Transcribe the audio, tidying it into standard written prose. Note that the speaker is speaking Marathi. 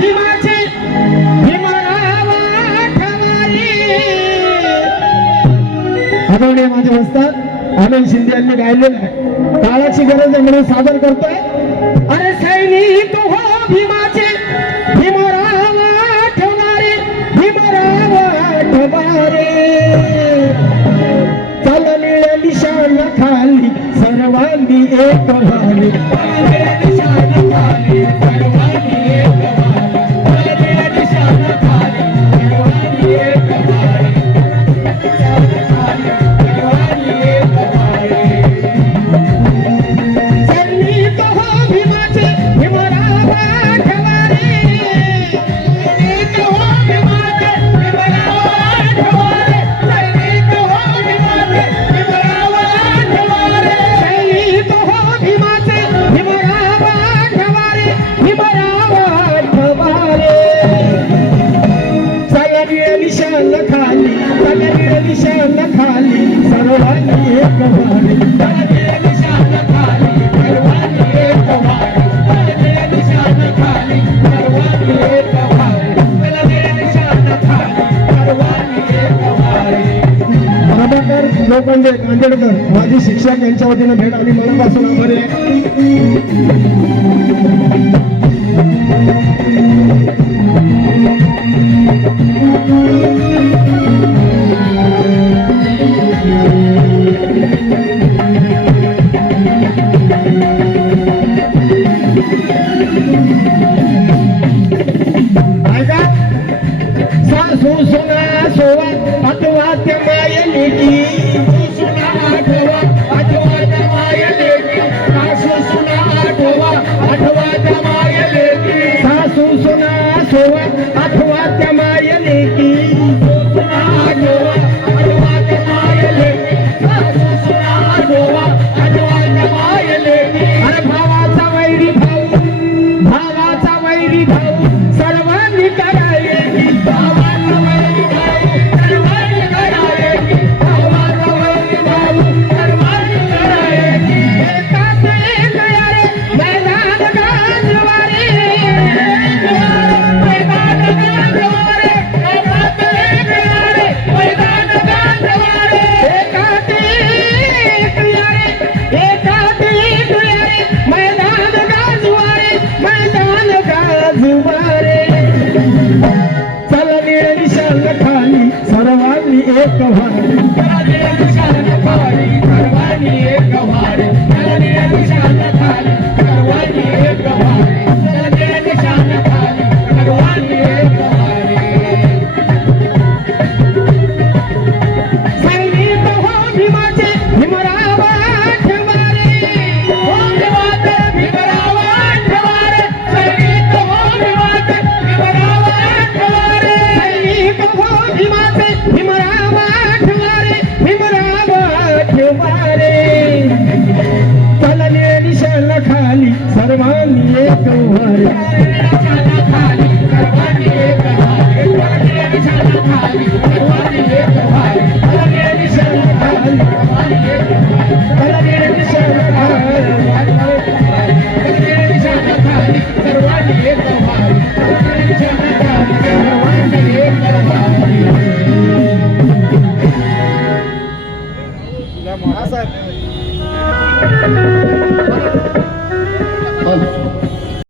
भीमाचे भीमरावा ठवारी. आदरणीय माझे वस्ताद आनंद शिंदे यांनी गायलेलं आहे. काळाची गरज आहे म्हणून सादर करतोय. अरे सैनिक हो भीमाचे भीमरावा ठवारे भीमरावा ठवारे. चाललेल्या निशाण खाली सर्वांनी एक व्हावे. लोखंडे कांदेडकर माजी शिक्षक यांच्या वतीने भेट आणि मनापासून आभारी आहे. सर्वांनी